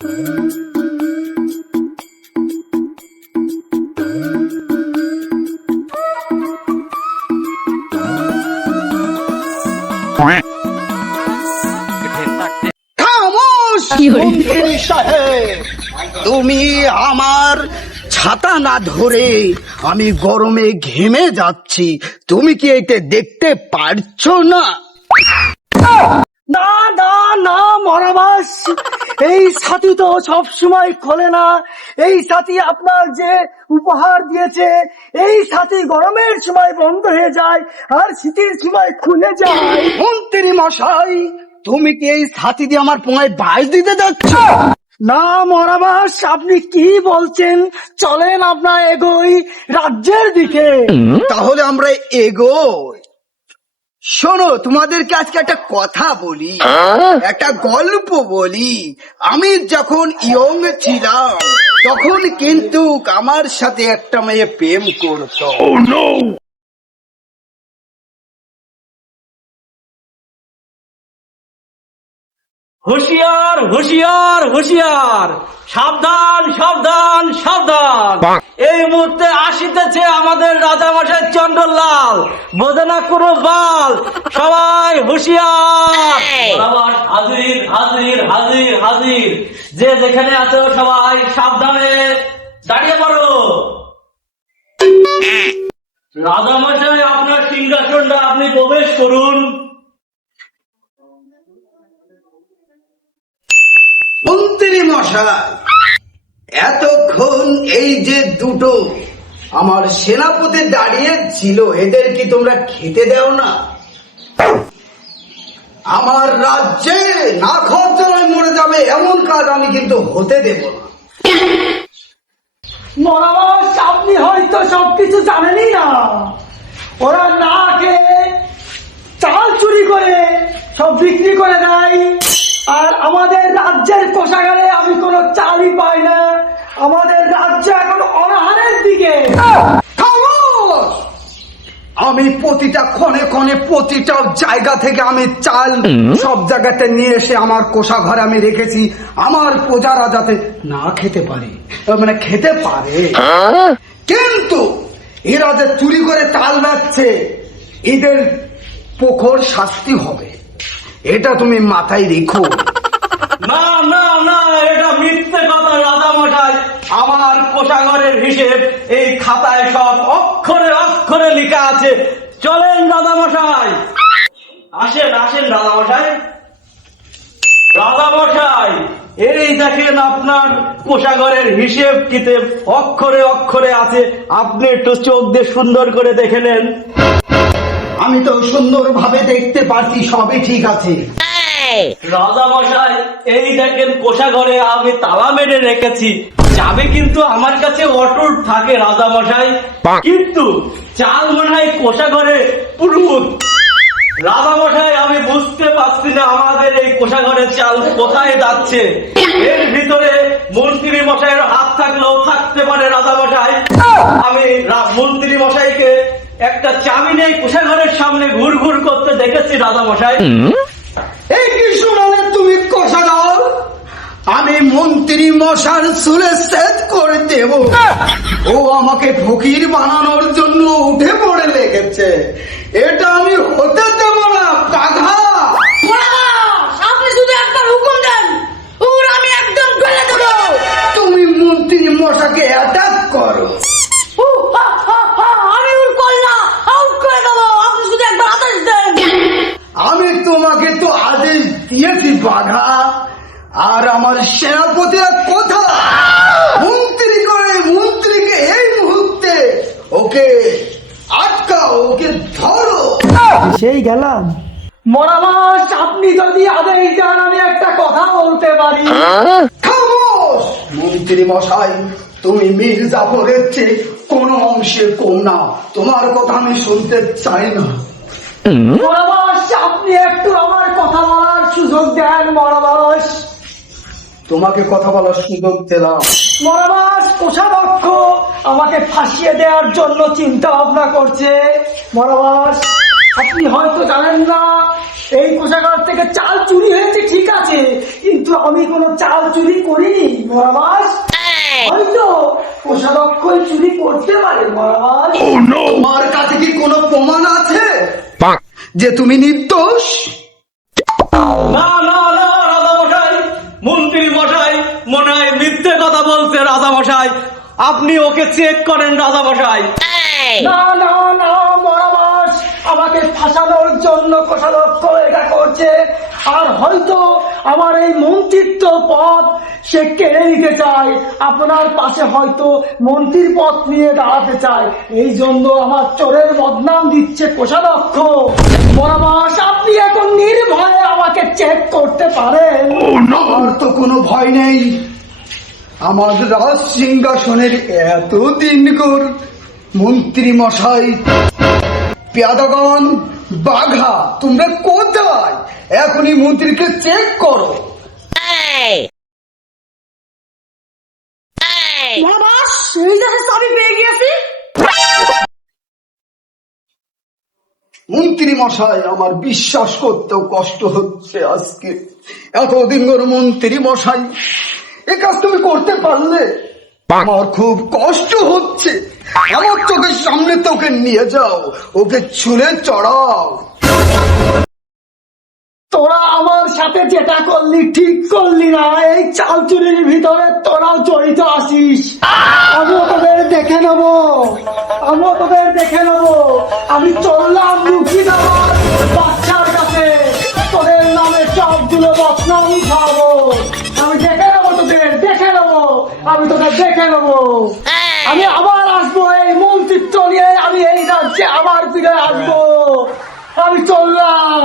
খামোশ মন্ত্রী সাহেব, তুমি আমার ছাতা না ধরে আমি গরমে ঘেমে যাচ্ছি, তুমি কি এতে দেখতে পারছো না? না না না মরাবাস, এই ছাতি তো সব সময় খোলে না। এই ছাতি আপনার যে উপহার দিয়েছে, এই ছাতি গরমের সময় বন্ধ হয়ে যায় আর শীতের সময় খুলে যায়। মন্ত্রী মশাই, তুমি কি এই ছাতি দিয়ে আমার পোঙায় বাজ দিতে যাচ্ছ? না মরাবাস, আপনি কি বলছেন? চলেন আপনার এগোই রাজ্যের দিকে। তাহলে আমরা এগোই। শোনো, তোমাদেরকে আজকে একটা কথা বলি, একটা গল্প বলি। আমি যখন ইয়ং ছিলাম তখন কিন্তু আমার সাথে একটা মেয়ে প্রেম করতো। হুঁশিয়ার হুঁশিয়ার হুঁশিয়ার, সাবধান সাবধান সাবধান। এই মুহূর্তে আসিতেছে আমাদের রাজামশাই চন্দ্রলাল, বোঝে না কোনো বাল। সবাই হুঁশিয়ার, হাজির হাজির হাজির হাজির। যে যেখানে আছো সবাই সাবধানে দাঁড়িয়ে পড়ো। রাজামশাই, আপনার সিংহাসনটা আপনি প্রবেশ করুন। মন্ত্রী মশাই, এতক্ষণ এই যে দুটো আমার সেনাপতি দাঁড়িয়ে ছিল, এদের কি তোমরা খেতে দাও না? আমার রাজ্যে না খাওয়ার জন্য মরে যাবে এমন কাজ আমি কিন্তু হতে দেব না। মরাবাস, আপনি হয়তো সবকিছু জানেনই না। ওরা না খেয়ে চাল চুরি করে সব বিক্রি করে দেয়, আর আমাদের রাজ্যের কোষাগারে আমি কোনো চালই পাই না। আমাদের রাজ্য এখন অনাহারের দিকে। খামোশ! আমি প্রতিটা ক্ষণে ক্ষণে প্রতিটা জায়গা থেকে আমি চাল সব জায়গাতে নিয়ে এসে আমার কোষাঘরে আমি রেখেছি, আমার প্রজারা যাতে না খেতে পারে, মানে খেতে পারে। কিন্তু এরা যে চুরি করে চাল বেচছে, এদের প্রখর শাস্তি হবে, এটা তুমি মাথায় রেখো। না না না, এটা মিথ্যে কথা রাজামশাই। আমার কোষাগারের হিসেব এই খাতায় সব অক্ষরে অক্ষরে লেখা আছে। চলেন রাজামশাই, আসেন আসেন রাজামশাই। রাজামশাই, এই দেখেন আপনার কোষাগারের হিসেব কিতাব অক্ষরে অক্ষরে আছে। আপনি একটু চোখ দিয়ে সুন্দর করে দেখে নেন। আমি তো সুন্দরভাবে দেখতে পাচ্ছি, সবই ঠিক আছে। রাজামশাই, এই দেখেন কোষাঘরে আমি তালা মেরে রেখেছি, চাবি কিন্তু আমার কাছে অটুট থাকে রাজামশাই। কিন্তু চাল মনে হয় কোষাঘরে পুরুত। রাজামশাই, আমি বুঝতে পারছি না আমাদের এই কোষাঘরের চাল কোথায় যাচ্ছে। এর ভিতরে মন্ত্রী মশাইয়ের হাত থাকলেও থাকতে পারে রাজামশাই। আমি মন্ত্রী মশাইকে একটা চাবি নিয়ে কোষাঘরের সামনে ঘুর ঘুর করতে দেখেছি রাজামশাই। এই কি শোনালে তুমি কোষাগার? আমি মন্ত্রী মশার চুলে সেট করে দেব। ও আমাকে ফকির বানানোর জন্য উঠে পড়ে লেগেছে, এটা আমি হতে দেব না। বাঘা, আপনি শুধু একটা হুকুম দেন, ওর আমি একদম ফেলে দেব। তুমি মন্ত্রী মশাকে অ্যাটাক করো। আমি ওর কল্লা আউট করে দেবো, আপনি শুধু একবার আদেশ দেন। আমি তোমাকে তো আদেশ দিয়েছি বাঘা, আর আমার সেনাপতিরা কোথায়? মন্ত্রী করে মন্ত্রীকে এই মুহূর্তে ওকে আটকাও, ওকে ধরো। সেই গেলাম। মরাবাস, আপনি যদি আদেশ দেন আমি একটা কথা বলতে পারি। খামোশ! মন্ত্রী মশাই, তুমি মীর জাফরের চেয়ে কোনো অংশে কম না, তোমার কথা আমি শুনতে চাই না। মরাবাস, আপনি একটু আমার কথা বলার সুযোগ দেন। মরাবাস, তোমাকে কথা বলার সুযোগ দিলাম। মরাবাস, কোষাধ্যক্ষ আমাকে ফাঁসিয়ে দেওয়ার জন্য চিন্তা ভাবনা করছে। মরাবাস, আপনি হয়তো জানেন না এই কোষাগার থেকে চাল চুরি হয়েছে ঠিক আছে, কিন্তু আমি কোনো চাল চুরি করিনি মহারাজ। হয়তো কোষাধ্যক্ষই চুরি করতে পারে মহারাজ। তোমার কাছে কি কোনো প্রমাণ আছে যে তুমি নির্দোষ? না না না রাজা মশাই, মন্ত্রী মশাই মনে হয় মিথ্যে কথা বলছে রাজা মশাই। আপনি ওকে চেক করেন রাজা মশাই। না না না মহারাজ, আমাকে ফাঁসানোর জন্য কোষাধ্যক্ষ এটা করছে। আর হয়তো আমার এই মন্ত্রিত্ব পদ সে কেড়ে নিতে চায়, আপনার পাশে হয়তো মন্ত্রীর পদ নিয়ে দাঁড়াতে চায়, এই জন্য আমার চোরের বদনাম দিচ্ছে কোষাধ্যক্ষ। মহারাজ আপনি এখন নির্ভয়ে আমাকে চেক করতে পারেন। আমার তো কোনো ভয় নেই। আমার রাজ সিংহাসনের এত দিন কর মন্ত্রী মশাই, পেয়াদাগণ, বাঘা, তোমরা কোথায়? এখনই মন্ত্রীকে চেক করো। মহারাজ সেই দেশের চাবি পেয়ে গিয়েছি। মন্ত্রী মশাই, আমার বিশ্বাস করতেও কষ্ট হচ্ছে আজকে। এতদিন ধরে মন্ত্রী মশাই এ কাজ তুমি করতে পারলে? আমার খুব কষ্ট হচ্ছে। আমার চোখের সামনে তোকে নিয়ে যাও, ওকে ছুঁড়ে চড়াও। তোরা আমার সাথে যেটা করলি ঠিক করলি না। এই চাল চুরির ভিতরে তোরাও জড়িত আছিস। আমিও তোদের দেখে নেবো, আমিও তোদের দেখে নেবো। আমি চললাম মুর্শিদাবাদ বাচ্চার কাছে, তোদের নামে সবগুলো বদনাম খাবো। আমি দেখে নেবো, তোদের দেখে নেবো, আমি তোদের দেখে নেবো। আমি আবার আসবো এই মন্ত্রিত্ব নিয়ে, আমি এই রাজ্যে আবার ফিরে আসবো। আমি চললাম।